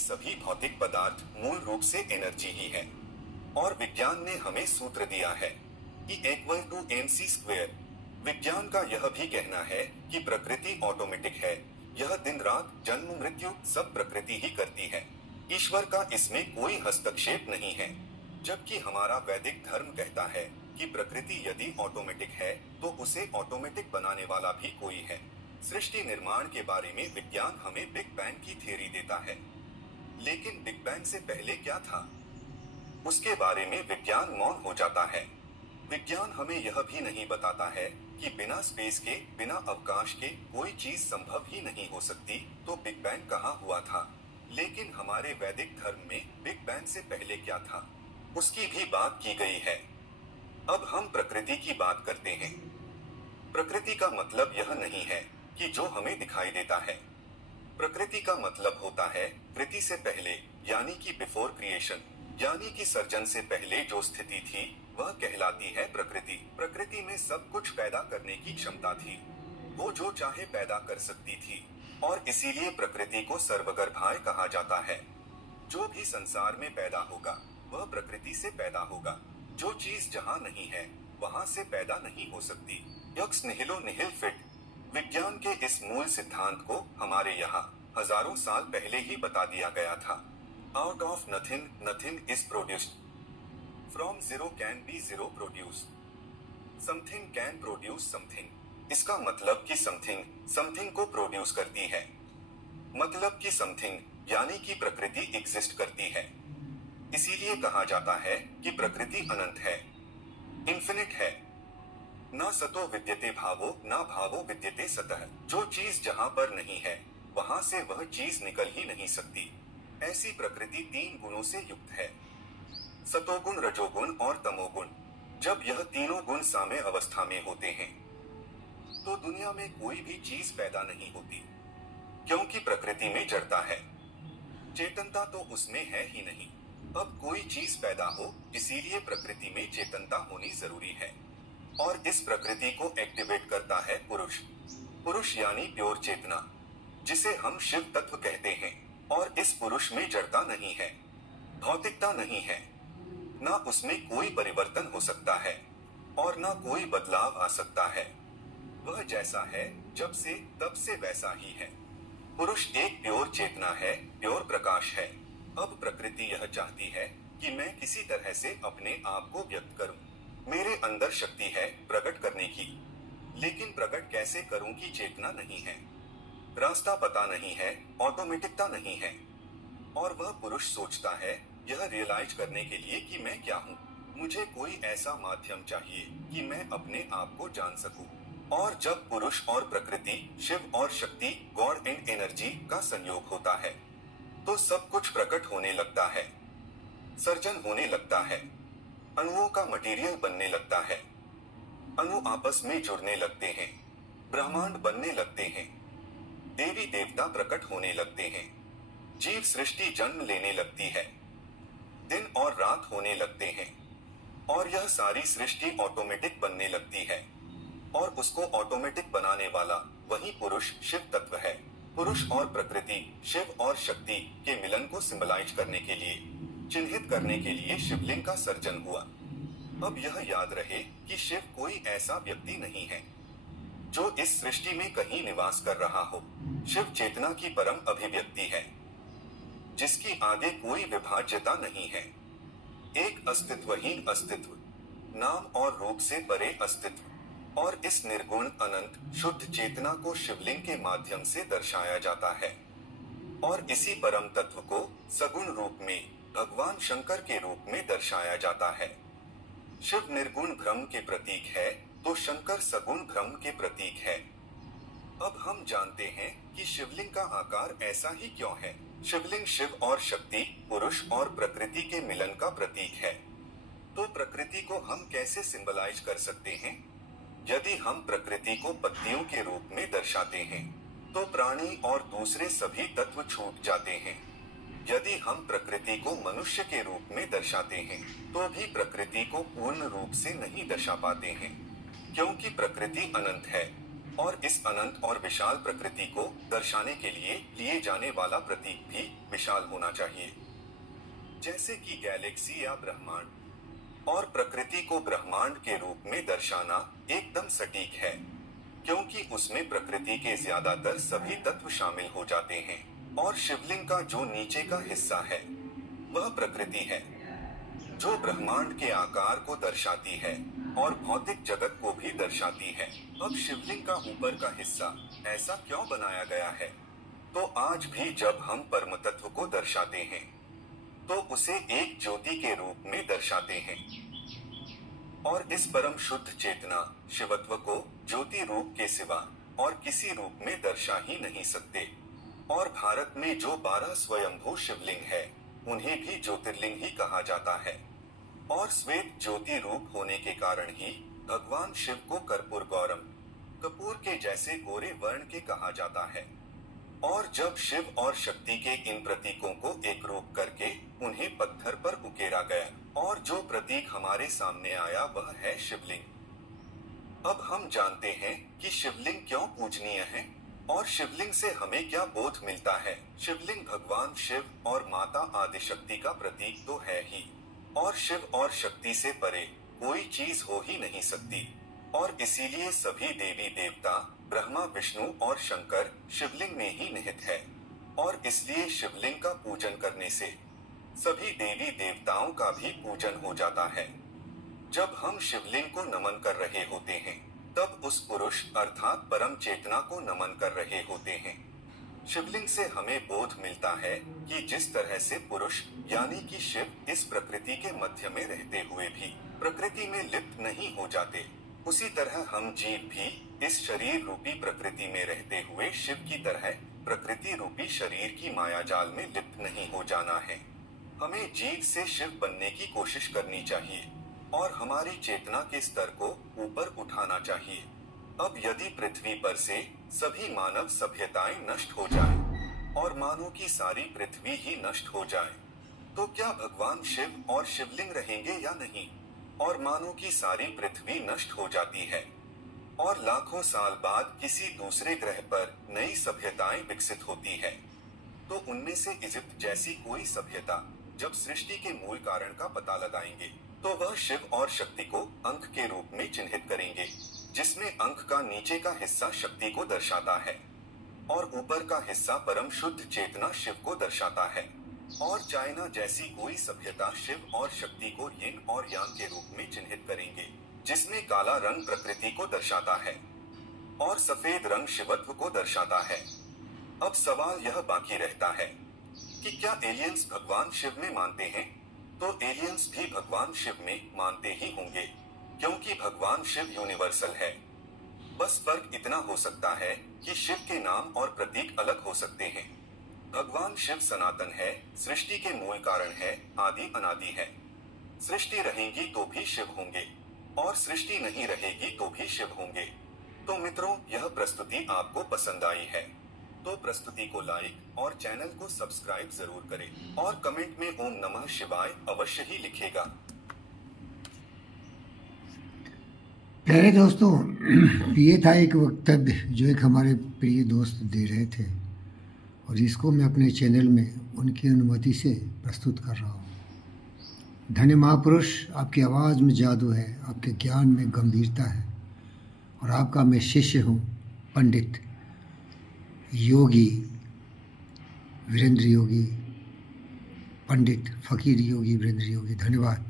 सभी भौतिक पदार्थ मूल रूप से एनर्जी ही है। और विज्ञान ने हमें सूत्र दिया है कि E=mc²। विज्ञान का यह भी कहना है कि प्रकृति ऑटोमेटिक है। यह दिन रात जन्म मृत्यु सब प्रकृति ही करती है। ईश्वर का इसमें कोई हस्तक्षेप नहीं है। जबकि हमारा वैदिक धर्म कहता है कि प्रकृति यदि ऑटोमेटिक है तो उसे ऑटोमेटिक बनाने वाला भी कोई है। सृष्टि निर्माण के बारे में विज्ञान हमें बिग बैंग की थ्योरी देता है, लेकिन बिग बैंग से पहले क्या था उसके बारे में विज्ञान मौन हो जाता है। विज्ञान हमें यह भी नहीं बताता है कि बिना स्पेस के, बिना अवकाश के कोई चीज संभव ही नहीं हो सकती, तो बिग बैंग कहाँ हुआ था। लेकिन हमारे वैदिक धर्म में बिग बैंग से पहले क्या था उसकी भी बात की गई है। अब हम प्रकृति की बात करते हैं। प्रकृति का मतलब यह नहीं है कि जो हमें दिखाई देता है। प्रकृति का मतलब होता है कृति से पहले, यानी कि बिफोर क्रिएशन, यानी कि सर्जन से पहले जो स्थिति थी वह कहलाती है प्रकृति। प्रकृति में सब कुछ पैदा करने की क्षमता थी। वो जो चाहे पैदा कर सकती थी और इसीलिए प्रकृति को सर्वगर्भाय कहा जाता है। जो भी संसार में पैदा होगा वह प्रकृति से पैदा होगा। जो चीज जहाँ नहीं है वहां से पैदा नहीं हो सकती। X निहिलो निहिल fit. विज्ञान के इस मूल सिद्धांत को हमारे यहाँ हजारों साल पहले ही बता दिया गया था। Out of nothing nothing is produced, from zero can be zero produced, something can produce something. इसका मतलब कि समथिंग समथिंग को प्रोड्यूस करती है। मतलब कि समथिंग यानी कि प्रकृति एग्जिस्ट करती है। इसीलिए कहा जाता है कि प्रकृति अनंत है, इन्फिनिट है। न सतो विद्यते भावो न भावो विद्यते सतः। जो चीज जहां पर नहीं है वहां से वह चीज निकल ही नहीं सकती। ऐसी प्रकृति तीन गुणों से युक्त है, सतोगुण, रजोगुण और तमोगुण। जब यह तीनों गुण साम्य अवस्था में होते हैं तो दुनिया में कोई भी चीज पैदा नहीं होती, क्योंकि प्रकृति में जड़ता है, चेतनता तो उसमें है ही नहीं। अब कोई चीज पैदा हो इसीलिए प्रकृति में चेतनता होनी जरूरी है। और इस प्रकृति को एक्टिवेट करता है पुरुष। पुरुष यानी प्योर चेतना, जिसे हम शिव तत्व कहते हैं। और इस पुरुष में जड़ता नहीं है, भौतिकता नहीं है, ना उसमें कोई परिवर्तन हो सकता है और ना कोई बदलाव आ सकता है। वह जैसा है जब से तब से वैसा ही है। पुरुष एक प्योर चेतना है, प्योर प्रकाश है। अब प्रकृति यह चाहती है कि मैं किसी तरह से अपने आप को व्यक्त करूं। मेरे अंदर शक्ति है प्रकट करने की, लेकिन प्रकट कैसे करूं की चेतना नहीं है, रास्ता पता नहीं है, ऑटोमेटिकता नहीं है। और वह पुरुष सोचता है यह रियलाइज करने के लिए कि मैं क्या हूँ। मुझे कोई ऐसा माध्यम चाहिए कि मैं अपने आप को जान सकूं। और जब पुरुष और प्रकृति, शिव और शक्ति, गॉड एंड एनर्जी का संयोग होता है तो सब कुछ प्रकट होने लगता है, सर्जन होने लगता है, अणुओं का मटेरियल बनने लगता है, अणु आपस में जुड़ने लगते हैं, ब्रह्मांड बनने लगते हैं, देवी देवता प्रकट होने लगते हैं, जीव सृष्टि जन्म लेने लगती है, दिन और रात होने लगते हैं। और यह सारी सृष्टि ऑटोमेटिक बनने लगती है। और उसको ऑटोमेटिक बनाने वाला वही पुरुष शिव तत्व है। पुरुष और प्रकृति, शिव और शक्ति के मिलन को सिंबलाइज करने के लिए, चिन्हित करने के लिए शिवलिंग का सर्जन हुआ। अब यह याद रहे कि शिव कोई ऐसा व्यक्ति नहीं है जो इस सृष्टि में कहीं निवास कर रहा हो। शिव चेतना की परम अभिव्यक्ति है, जिसकी आगे कोई विभाज्यता नहीं है। एक अस्तित्वहीन अस्तित्व, नाम और रूप से परे अस्तित्व। और इस निर्गुण अनंत शुद्ध चेतना को शिवलिंग के माध्यम से दर्शाया जाता है। और इसी परम तत्व को सगुण रूप में भगवान शंकर के रूप में दर्शाया जाता है। शिव निर्गुण ब्रह्म के प्रतीक है तो शंकर सगुण ब्रह्म के प्रतीक है। अब हम जानते हैं कि शिवलिंग का आकार ऐसा ही क्यों है। शिवलिंग शिव और शक्ति, पुरुष और प्रकृति के मिलन का प्रतीक है। तो प्रकृति को हम कैसे सिंबलाइज कर सकते हैं? यदि हम प्रकृति को पत्तियों के रूप में दर्शाते हैं तो प्राणी और दूसरे सभी तत्व छूट जाते हैं। यदि हम प्रकृति को मनुष्य के रूप में दर्शाते हैं तो भी प्रकृति को पूर्ण रूप से नहीं दर्शा पाते हैं, क्योंकि प्रकृति अनंत है और इस अनंत और विशाल प्रकृति को दर्शाने के लिए जाने वाला प्रतीक भी विशाल होना चाहिए, जैसे कि गैलेक्सी या ब्रह्मांड। और प्रकृति को ब्रह्मांड के रूप में दर्शाना एकदम सटीक है, क्योंकि उसमें प्रकृति के ज्यादातर सभी तत्व शामिल हो जाते हैं। और शिवलिंग का जो नीचे का हिस्सा है वह प्रकृति है, जो ब्रह्मांड के आकार को दर्शाती है और भौतिक जगत को भी दर्शाती है। अब शिवलिंग का ऊपर का हिस्सा ऐसा क्यों बनाया गया है? तो आज भी जब हम परम तत्व को दर्शाते हैं तो उसे एक ज्योति के रूप में दर्शाते हैं, और इस परम शुद्ध चेतना शिवत्व को ज्योति रूप के सिवा और किसी रूप में दर्शा ही नहीं सकते। और भारत में जो 12 स्वयंभू शिवलिंग है उन्हें भी ज्योतिर्लिंग ही कहा जाता है। और श्वेत ज्योति रूप होने के कारण ही भगवान शिव को कर्पूर गौरम, कपूर के जैसे गोरे वर्ण के कहा जाता है। और जब शिव और शक्ति के इन प्रतीकों को एक रूप करके उन्हें पत्थर पर उकेरा गया और जो प्रतीक हमारे सामने आया वह है शिवलिंग। अब हम जानते हैं कि शिवलिंग क्यों पूजनीय है और शिवलिंग से हमें क्या बोध मिलता है। शिवलिंग भगवान शिव और माता आदिशक्ति का प्रतीक तो है ही, और शिव और शक्ति से परे कोई चीज हो ही नहीं सकती। और इसीलिए सभी देवी देवता ब्रह्मा, विष्णु और शंकर शिवलिंग में ही निहित है। और इसलिए शिवलिंग का पूजन करने से सभी देवी देवताओं का भी पूजन हो जाता है। जब हम शिवलिंग को नमन कर रहे होते हैं तब उस पुरुष अर्थात परम चेतना को नमन कर रहे होते हैं। शिवलिंग से हमें बोध मिलता है कि जिस तरह से पुरुष यानी कि शिव इस प्रकृति के मध्य में रहते हुए भी प्रकृति में लिप्त नहीं हो जाते, उसी तरह हम जीव भी इस शरीर रूपी प्रकृति में रहते हुए शिव की तरह प्रकृति रूपी शरीर की माया जाल में लिप्त नहीं हो जाना है। हमें जीव से शिव बनने की कोशिश करनी चाहिए और हमारी चेतना के स्तर को ऊपर उठाना चाहिए। अब यदि पृथ्वी पर से सभी मानव सभ्यताएं नष्ट हो जाएं और मानो की सारी पृथ्वी ही नष्ट हो जाए, तो क्या भगवान शिव और शिवलिंग रहेंगे या नहीं? और मानो की सारी पृथ्वी नष्ट हो जाती है और लाखों साल बाद किसी दूसरे ग्रह पर नई सभ्यताएं विकसित होती है, तो उनमें से इजिप्ट जैसी कोई सभ्यता जब सृष्टि के मूल कारण का पता लगाएंगे तो वह शिव और शक्ति को अंक के रूप में चिन्हित करेंगे, जिसमें अंक का नीचे का हिस्सा शक्ति को दर्शाता है और ऊपर का हिस्सा परम शुद्ध चेतना शिव को दर्शाता है। और चाइना जैसी कोई सभ्यता शिव और शक्ति को यिन और यांग के रूप में चिन्हित करेंगे, जिसमें काला रंग प्रकृति को दर्शाता है और सफेद रंग शिवत्व को दर्शाता है। अब सवाल यह बाकी रहता है कि क्या एलियंस भगवान शिव में मानते हैं? तो एलियंस भी भगवान शिव में मानते ही होंगे, क्योंकि भगवान शिव यूनिवर्सल है। बस फर्क इतना हो सकता है कि शिव के नाम और प्रतीक अलग हो सकते हैं। भगवान शिव सनातन है, सृष्टि के मूल कारण है, आदि अनादि है। सृष्टि रहेगी तो भी शिव होंगे और सृष्टि नहीं रहेगी तो भी शिव होंगे। तो मित्रों, यह प्रस्तुति आपको पसंद आई है तो प्रस्तुति को लाइक और चैनल को सब्सक्राइब जरूर करें और कमेंट में ओम नमः शिवाय अवश्य ही लिखेगा। प्यारे दोस्तों, ये था एक वक्तव्य जो एक हमारे प्रिय दोस्त दे रहे थे और जिसको मैं अपने चैनल में उनकी अनुमति से प्रस्तुत कर रहा हूँ। धन्य महापुरुष, आपकी आवाज़ में जादू है, आपके ज्ञान में गंभीरता है और आपका मैं शिष्य हूँ, पंडित योगी वीरेंद्र योगी, पंडित फकीर योगी वीरेंद्र योगी। धन्यवाद।